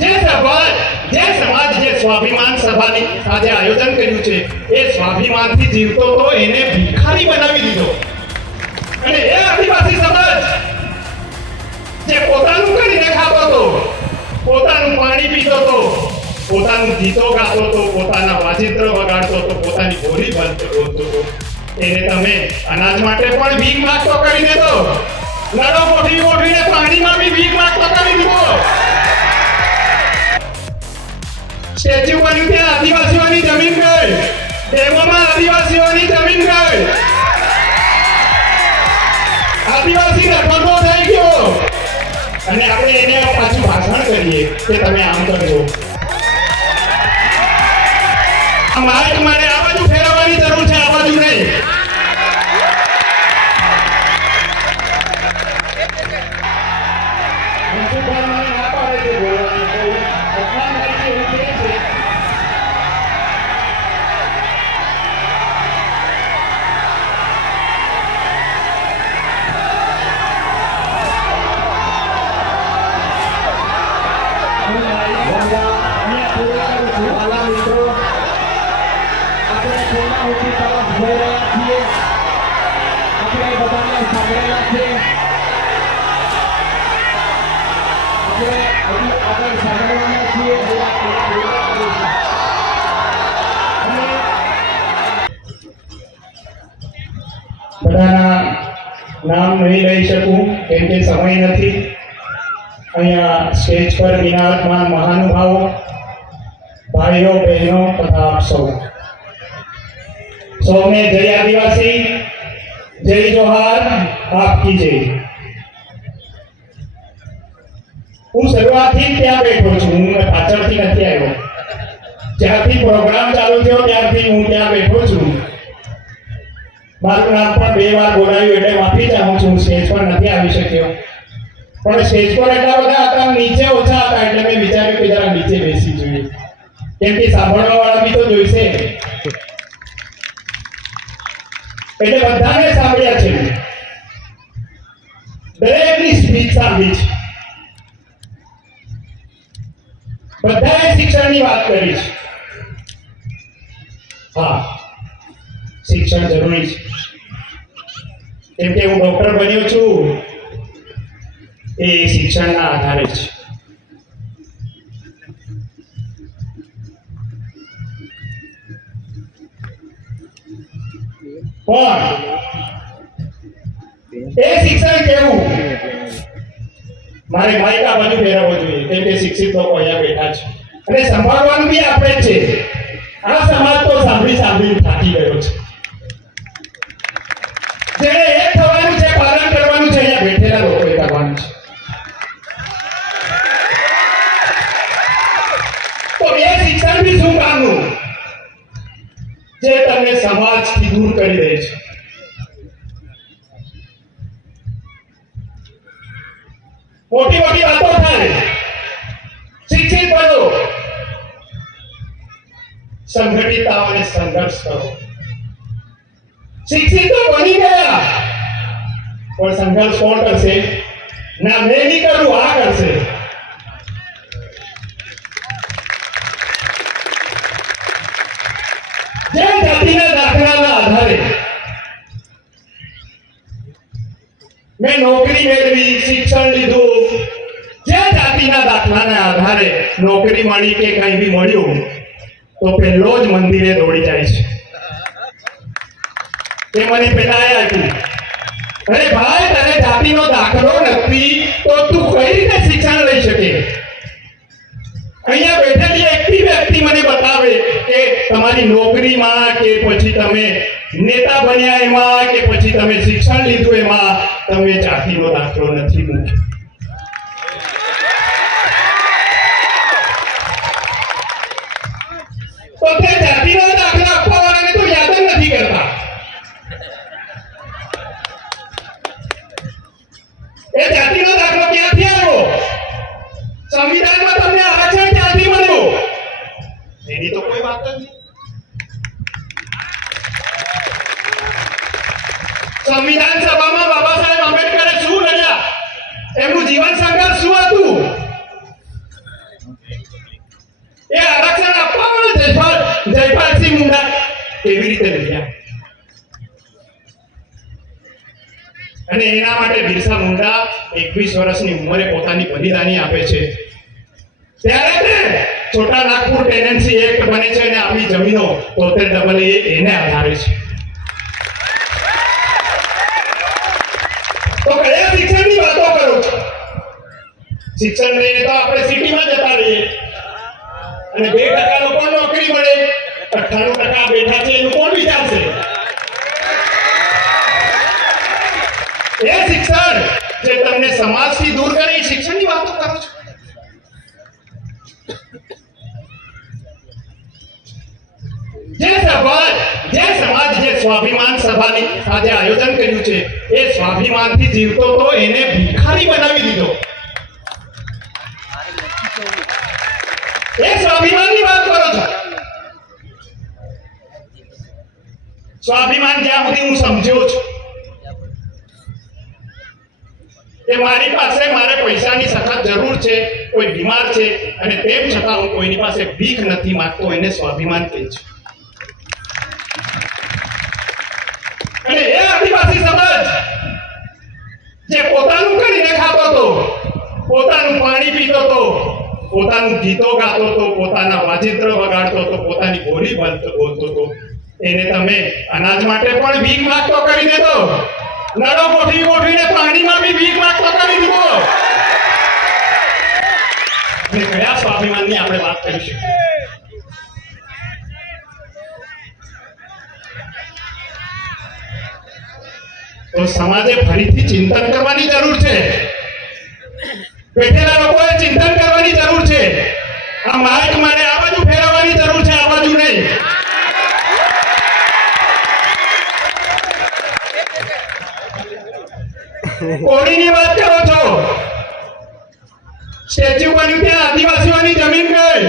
જે સમાજ જે સ્વાભિમાન સભાની આજે આયોજન કર્યું છે એ સ્વાભિમાનથી જીવતો તો એને ભિખારી બનાવી દીધો અને એ આદિવાસી સમાજ જે પોતાનું કરીને ખાતો હતો, પોતાનું પાણી પીતો હતો, પોતાનું ગીતો ગાતો હતો, પોતાના વાજિત્ર વગાડતો હતો, પોતાની બોલી બોલતો હતો, એને તમે અનાજ માટે પણ ભીખ માંગતો કરી દેતો, નળો ગોઠવીને પાણીમાં બી ભીખ માંગતો કરી દીધો. સ્ટેચ્યુ બન્યું ત્યાં આદિવાસીઓની જમીન ગઈ, ડેમોમાં આદિવાસીઓની જમીન ગઈ, આદિવાસી નફરતો થઈ ગયો અને આપણે એને પાછું ભાષણ કરીએ કે તમે આમ કરજો. આ માઇક મારે આ બાજુ ફેરવવાની જરૂર છે, આ બાજુ નહીં. બધાના નામ નહીં લઈ શકું કેમ કે સમય નથી. અહીંયા સ્ટેજ પર વિરાજમાન મહાનુભાવો, ભાઈઓ બહેનો તથા આપ સૌને જય આદિવાસી, જય જોહાર, આપકી જય. હું શરૂઆતથી ત્યાં બેઠો છું, હું પાછળથી નથી આવ્યો. જ્યારથી પ્રોગ્રામ ચાલુ થયો ત્યારથી હું ત્યાં બેઠો છું. મારું નામ પણ 2 વાર બોલાયું એટલે માફી ચાહું છું, સ્ટેજ પર નથી આવી શક્યો. પણ સ્ટેજ પર એટલા બધા હતા, નીચે ઓછા હતા એટલે મેં વિચાર્યું કે જરા નીચે બેસી જોઈએ, કેમ કે સાંભળવા વાળા બી તો જોઈશે. એટલે બધાને સાંભળ્યા છે, દરેકની સ્પીચ સાંભળી છે, બધાએ શિક્ષણની વાત કરી છે. હા, શિક્ષણ જરૂરી છે, કેમ કે હું ડોક્ટર બન્યો છું એ શિક્ષણના આધારે છે. પણ એ શિક્ષણ કેવું, મારે માઇક આ બાજુ ફેરવવો જોઈએ કેમ કે શિક્ષિત લોકો અહીંયા બેઠા છે અને સંભાળવાનું બી આપણે જ છે. આ સમાજ તો સાંભળી થાકી ગયો છે. જેને એ થવાનું છે, પાલન કરવાનું છે, અહીંયા બેઠેલા લોકોએ કરવાનું છે. તો એ શિક્ષણ બી શું કામનું જે તમને સમાજથી દૂર કરી દે છે. મોટી મોટી વાતો થાય, શિક્ષિત બનો, સંગઠિત અને સંઘર્ષ કરો. શિક્ષિત તો બની ગયા પણ સંઘર્ષ કોણ કરશે? ના મેં નહીં કરું, આ કરશે. જે જાતિના દાખલાના આધારે મેં નોકરી મેળવી, શિક્ષણ લીધું, જે જાતિના દાખલાના આધારે નોકરી મળી કે કંઈ બી મળ્યું તો પહેલો જ મંદિરે દોડી જાય છે. તે મને પેલા આપ્યું, અરે ભાઈ તને જાતિનો દાખલો નથી તો તું કઈ રીતે શિક્ષણ લઈ શકે? અહીંયા બેઠેલી એકટી વ્યક્તિ મને બતાવે કે તમારી નોકરીમાં કે પછી તમે નેતા બન્યા એમાં કે પછી તમે શિક્ષણ લીધું એમાં તમે જાતિનો દાખલો નથી મૂક્યો. તો તે જાતિનો દાખલો આપવા વાળાને તો યાદ જ નથી કરતા. એ જાતિનો દાખલો ક્યાંથી આવ્યો? સંવિધાનમાં તમને આરક્ષણ ક્યાંથી મળ્યું? એની તો કોઈ વાત નથી. સંવિધાન સભામાં બાબા સાહેબ આંબેડકરે શું લડ્યા? એમનું જીવન સંઘર્ષ શું હતું? કેવી રીતે લઈ આવે. અને એના માટે બિરસા મુંડા 21 વર્ષની ઉંમરે પોતાની બલિદાની આપે છે. ત્યારે છોટા નાગપુર ટેનન્સી એક્ટ બને છે અને આપણી જમીનો 73AA એને આધારે છે. તો કયા શિક્ષણની વાતો કરો છો? શિક્ષણ લઈને તો આપણે સિટીમાં જતા રહીએ અને 2% લોકો નોકરી મળે, 98% બેઠા છે એનું કોણ વિચારશે? એ શિક્ષણ જે તમને સમાજથી દૂર કરે એ શિક્ષણની વાતો કરો છો. જે સમાજ જે સ્વાભિમાન સભાની આજે આયોજન કર્યું છે એ સ્વાભિમાનથી જીવતો તો એને ભિખારી બનાવી દીધો. એ સ્વાભિમાનની વાત કરો છો. સ્વાભિમાન જ્યાં સુધી હું સમજ્યો છું કે મારી પાસે મારે પૈસાની સખત જરૂર છે, કોઈ બીમાર છે અને તેમ છતાં હું કોઈની પાસે ભીખ નથી માંગતો, એને સ્વાભિમાન કહે છે. અને એ આદિવાસી સમાજ જે પોતાનું કરીને ખાતો હતો, પોતાનું પાણી પીતો હતો, પોતાનું ગીતો ગાતો હતો, પોતાના વાજિંત્ર વગાડતો હતો, પોતાની બોલી બોલતો હતો, એને તમે અનાજ માટે પણ ભીખ માંગતો કરી દેતો. નળો ગોઠવીને પાણીમાં બી ભીખ માંગતો કરી દીધો. અને કયા સ્વાભિમાનની આપણે વાત કરીશું? તો સમાજે ફરીથી ચિંતન કરવાની જરૂર છે. બેઠેલા લોકોએ ચિંતન કરવાની જરૂર છે. આ માઇક મારે આ બાજુ ફેરવવાની જરૂર છે, આ બાજુ નહીં. કોણીની વાત કરો છો. સ્ટેચ્યુ બન્યું ત્યાં આદિવાસીઓની જમીન ગઈ,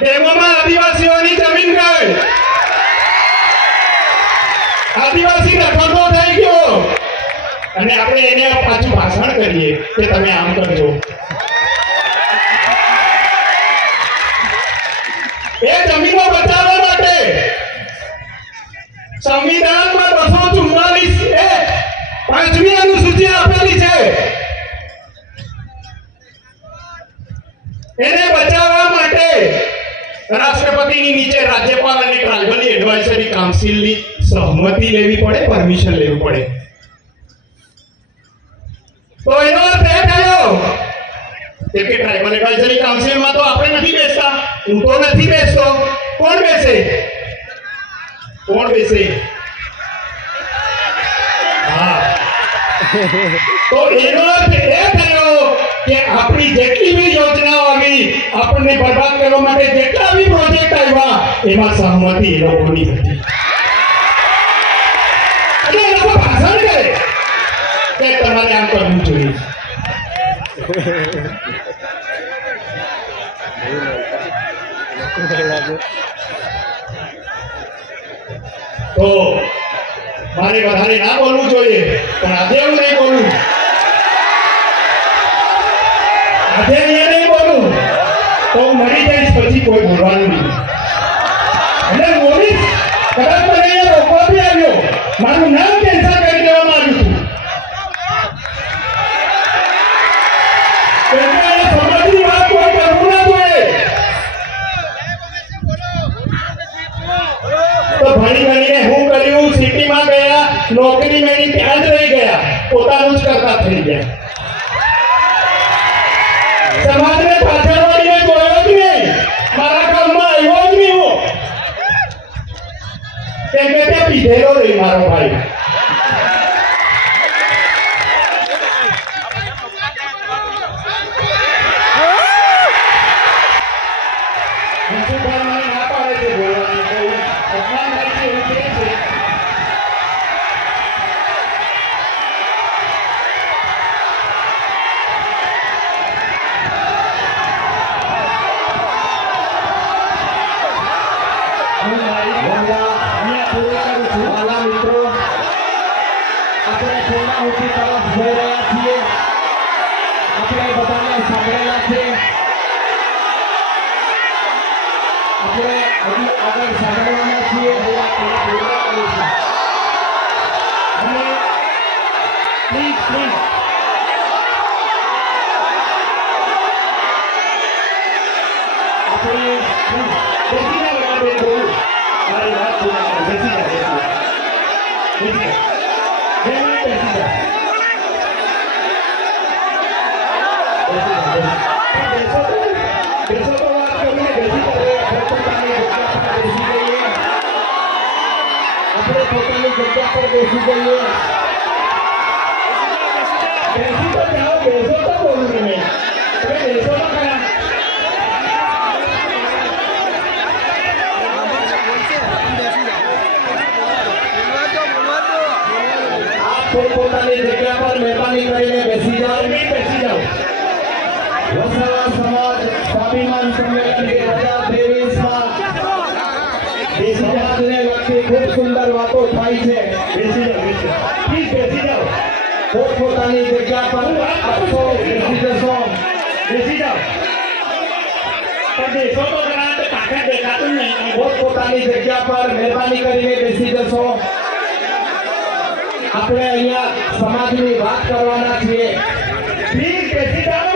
ડેમોમાં આદિવાસીઓની જમીન ગઈ, આદિવાસી રખડતો થઈ ગયો અને આપણે એને પાછું ભાષણ કરીએ કે તમે આમ કરજો. એ જમીનો બચાવવા માટે સંવિધાનમાં 244 પાંચમી અનુસૂચિ આપેલી છે. એને બચાવવા માટે રાષ્ટ્રપતિની નીચે રાજ્યપાલ અને ટ્રાઇબલ એડવાઇઝરી કાઉન્સિલની સહમતિ લેવી પડે, પરમિશન લેવી પડે. તો એનો અર્થ એ થયો કે ટ્રાઇબલ એડવાઇઝરી કાઉન્સિલમાં તો આપણે નથી બેસતા, હું તો નથી બેસતો. કોણ બેસે? કોણ બેસે? હા, તો એનો અર્થ એ થયો કે આપણી જેટલી બી યોજનાઓ આવી, આપણને બરબાદ કરવા માટે જેટલા બી પ્રોજેક્ટ આવ્યા, એમાં સહમતિ એ લોકોની હતી. એટલે એ લોકો ભાષણ કરે કે તમારે આમ કરવું જોઈએ. તો મારે વધારે ના બોલવું જોઈએ, પણ આજે હું નહીં બોલું. આજે અહીંયા નહીં બોલું તો હું મરી જઈશ, પછી કોઈ બોલવાનું નહીં. એટલે બોલીશ, કદાચ મને અહીંયા રોકવા બી આવ્યો, મારું નામ કેન્સલ કરી દેવામાં આવ્યું હતું. સમાજની વાત કોઈ કરવું ના જોઈએ. તો ભણી ભણીને હું કર્યું, સિટીમાં ગયા, નોકરી મેળવી, ત્યાં જ રહી ગયા, પોતાનું જ કરતા થઈ ગયા. સમાજને પાછળ વાળીને જોયો જ નહીં, મારા કામમાં આવ્યો જ નહીં. હું કેમ કે ત્યાં પીધેલો રહી મારો ભાઈ. આપણે હજી આગળ સાંભળવાના છીએ. આપણે બેસી જાઓ યાર બેન થોડું. મારી વાત સુનો. બેસી જાઓ, બેસી જાઓ. બેસી જાઓ. બે મિનિટ બેસી જાઓ. બેસો તો વાત કરીને બેસી જાઓ. આપણે પોતાની જગ્યા પર બેસી જઈએ. બેસી તો જાઓ, બેસો તો બોલું તમે. તમે બેસો તો ખરા. આપ પોતાની જગ્યા પર મહેરબાની કરીને બેસી જાઓ. બેસી જાઓ. વસાવા સમાજ સ્વાભિમાન સંમેલન 2023 સમાજને લગતી ખૂબ સુંદર વાતો થાય છે. બેસી જાઓ, બેસી જાઓ. પ્લીઝ બેસી જાઓ. પોતપોતાની જગ્યા પર આપશો, બેસી જશો. બેસી જાઓ. પણ બેસો તો ખરા, તો કાકા દેખાતું નહીં. પોતપોતાની જગ્યા પર મહેરબાની કરીને બેસી જશો. આપણે અહીંયા સમાજની વાત કરવાના છીએ. પ્લીઝ બેસી જાઓ.